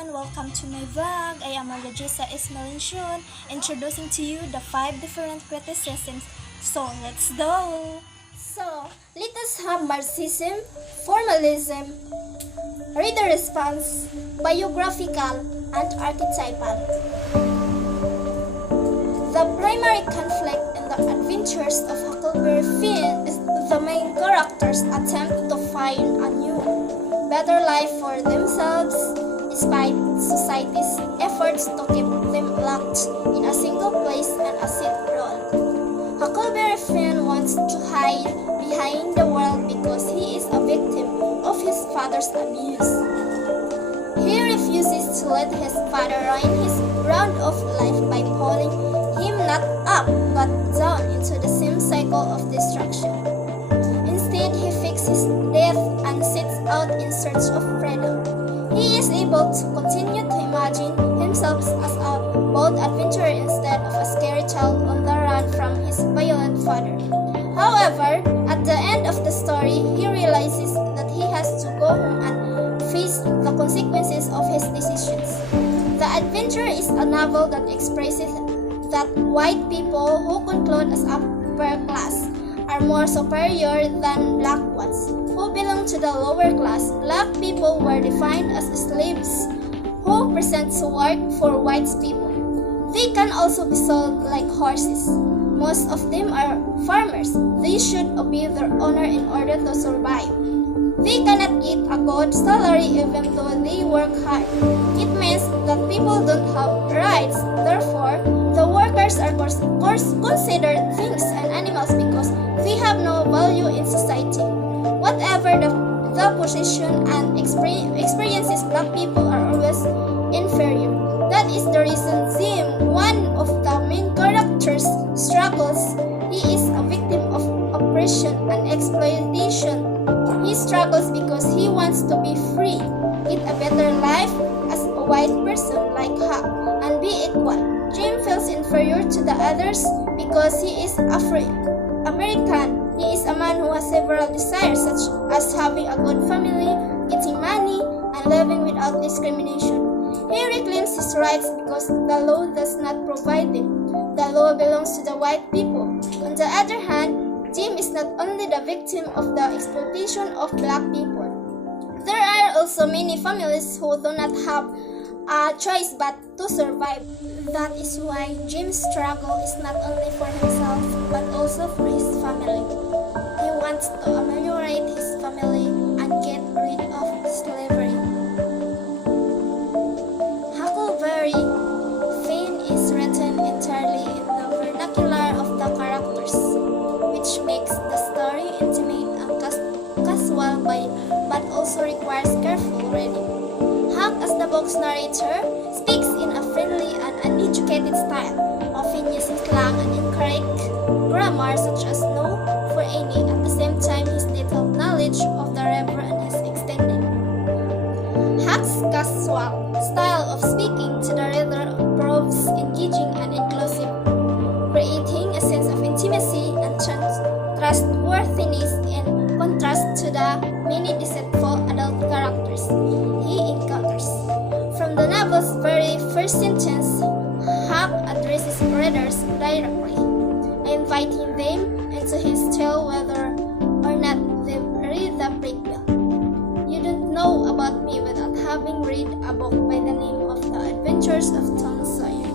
everyone, welcome to my vlog. I am Margajesa Ismalinshun, introducing to you the 5 different criticisms. So let's go! So, let us have Marxism, formalism, reader response, biographical, and archetypal. The primary conflict in the adventures of Huckleberry Finn is the main characters' attempt to find a new, better life for themselves, despite society's efforts to keep them locked in a single place and a set role. Huckleberry Finn wants to hide behind the world because he is a victim of his father's abuse. He refuses to let his father ruin his round of life by pulling him not up but down into the same cycle of destruction. Instead, he fixes death and sets out in search of freedom. He is able to continue to imagine himself as a bold adventurer instead of a scary child on the run from his violent father. However, at the end of the story, he realizes that he has to go home and face the consequences of his decisions. The Adventure is a novel that expresses that white people who conclude as upper class are more superior than black ones who belong to the lower class. Black people were defined as slaves who present to work for white people. They can also be sold like horses. Most of them are farmers. They should obey their owner in order to survive. They cannot get a good salary even though they work hard. It means that people don't have rights. Therefore, the workers are considered things and animals because they have no value in society. Whatever the position and experiences, black people are always inferior. That is the reason Zim, one of the main characters, struggles. He is a victim of oppression and exploitation. He struggles because he wants to be free, get a better life as a white person like Huck, and be equal. Jim feels inferior to the others because he is American. He is a man who has several desires such as having a good family, getting money, and living without discrimination. He reclaims his rights because the law does not provide them. The law belongs to the white people. On the other hand, Jim is not only the victim of the exploitation of black people. There are also many families who do not have a choice but to survive. That is why Jim's struggle is not only for himself but also for his family. He wants to ameliorate his family and get rid of slavery. Huckleberry Finn is written entirely in the vernacular of the characters, which makes the story intimate and casual but also requires careful reading. Huck, as the book's narrator, speaks in a friendly and uneducated style, often using slang and incorrect grammar such as no for any. At the same time, his detailed knowledge of the river and his extended. Huck's casual style of speaking to the reader proves engaging and inclusive, creating a sense of intimacy and trustworthiness in contrast to the many deceitful adult characters he encounters. From the novel's very first sentence, Huck addresses readers directly, inviting them into his tale whether or not they read the prequel. You don't know about me without having read a book by the name of The Adventures of Tom Sawyer.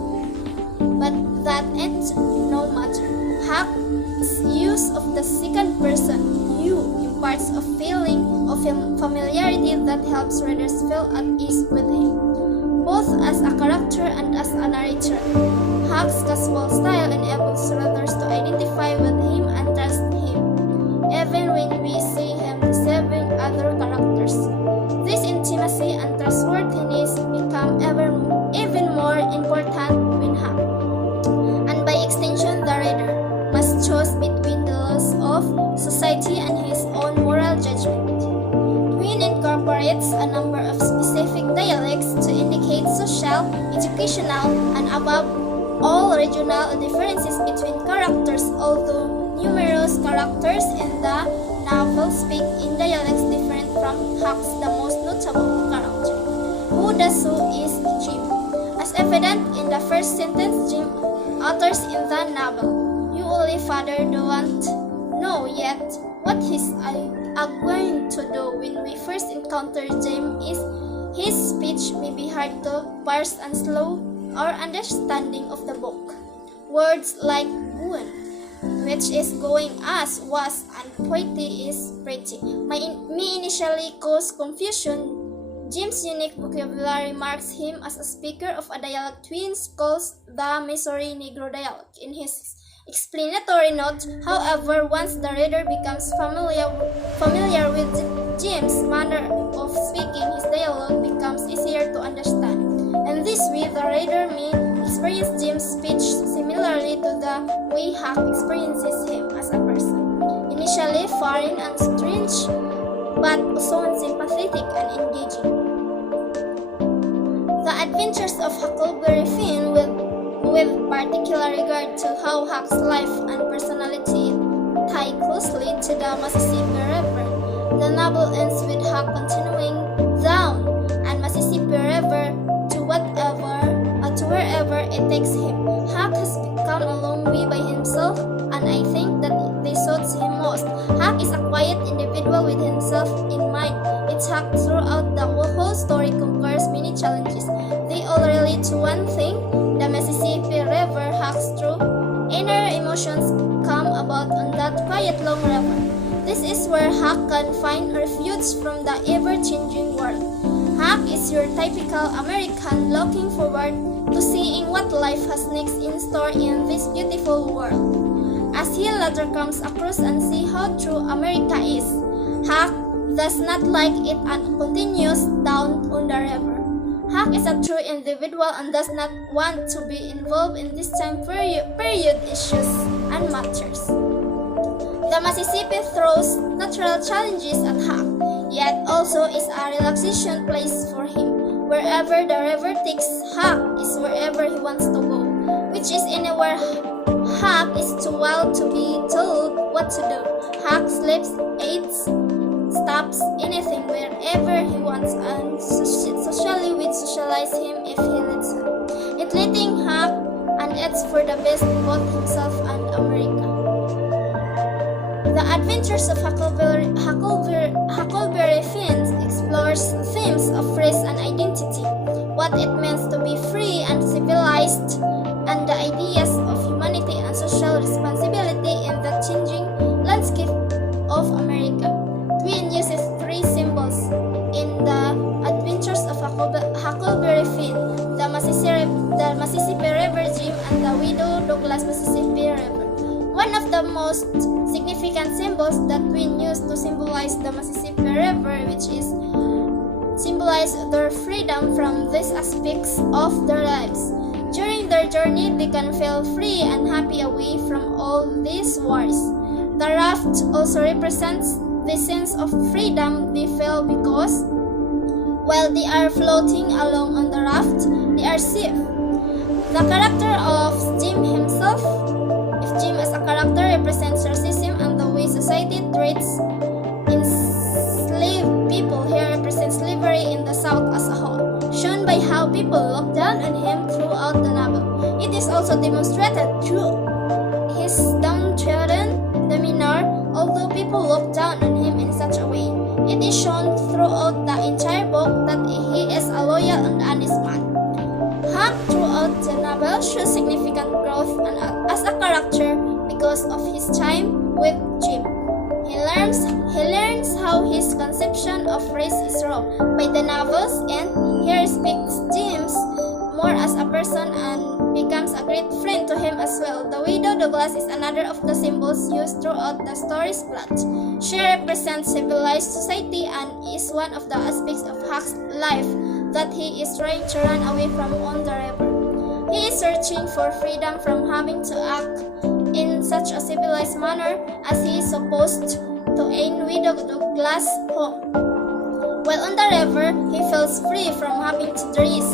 But that ain't no matter. Huck's use of the second person, you, imparts a feeling of familiarity that helps readers feel at ease with him, both as a character and as a narrator. Huck's casual style enables readers to identify with him and trust him, even when we see him deceiving other characters. This intimacy and trustworthiness become even more important when Huck, and by extension the reader, must choose between the laws of society and his own moral judgment. Twin incorporates a number of specific dialects to indicate social, educational, and above all regional differences between characters, although numerous characters in the novel speak in dialects different from Huck's. The most notable character, who who does so is Jim. As evident in the first sentence Jim utters in the novel, "You only father don't know yet what he's going to do." When we first encounter Jim, his speech may be hard to parse and slow our understanding of the book. Words like "wound," which is going as, was, and pretty is pretty, may initially cause confusion. Jim's unique vocabulary marks him as a speaker of a dialect Twins calls the Missouri Negro dialect. In his explanatory note, however, once the reader becomes familiar with Jim's manner of speaking, his dialogue becomes easier to understand. In this way, the reader may experience Jim's speech similarly to the way Huck experiences him as a person. Initially foreign and strange, but soon sympathetic and engaging. The adventures of Huckleberry Finn with particular regard to how Huck's life and personality tie closely to the Mississippi River. The novel ends with Huck continuing down and Mississippi River to wherever it takes him. Huck has become a long way by himself, and I think that this suits him most. Huck is a quiet individual with himself in mind. It's Huck throughout the whole story conquers many challenges. They all relate to one thing: the Mississippi River. Huck's true inner emotions come about on that quiet long river. This is where Huck can find refuge from the ever-changing world. Huck is your typical American looking forward to seeing what life has next in store in this beautiful world. As he later comes across and see how true America is, Huck does not like it and continues down on the river. Huck is a true individual and does not want to be involved in this time period issues and matters. The Mississippi throws natural challenges at Huck, yet also is a relaxation place for him. Wherever the river takes Huck is wherever he wants to go, which is anywhere Huck is too wild to be told what to do. Huck sleeps, eats, stops, anything wherever he wants, and socially will socialize him if he lets him. It letting Huck, and it's for the best both himself and America. The Adventures of Huckleberry Finn explores themes of race and identity, what it means to be free and civilized, and the ideas of humanity and social responsibility in the changing landscape of America. Twin uses three symbols in the Adventures of Huckleberry Finn: the Mississippi River Jim and the Widow Douglas Mississippi River. One of the most significant symbols that Twin used to symbolize the Mississippi River, which is symbolize their freedom from these aspects of their lives. During their journey, they can feel free and happy away from all these wars. The raft also represents the sense of freedom they feel because while they are floating along on the raft, they are safe. The character of Jim himself, if Jim as a character represents racism and the way society treats enslaved people, he represents slavery in the South as a whole, shown by how people look down on him throughout the novel. It is also demonstrated through his downtrodden demeanor, although people look down on him in such a way. It is shown throughout the entire book that he is a loyal and honest man. Huck throughout the novel shows significant growth as a character because of his time with Jim. He learns how his conception of race is wrong by the novels, and he respects Jim more as a person and becomes a great friend to him as well. The Widow Douglas is another of the symbols used throughout the story's plot. She represents civilized society and is one of the aspects of Huck's life that he is trying to run away from on the river. He is searching for freedom from having to act in such a civilized manner as he is supposed to in Widow Douglas' home. While on the river, he feels free from having to dress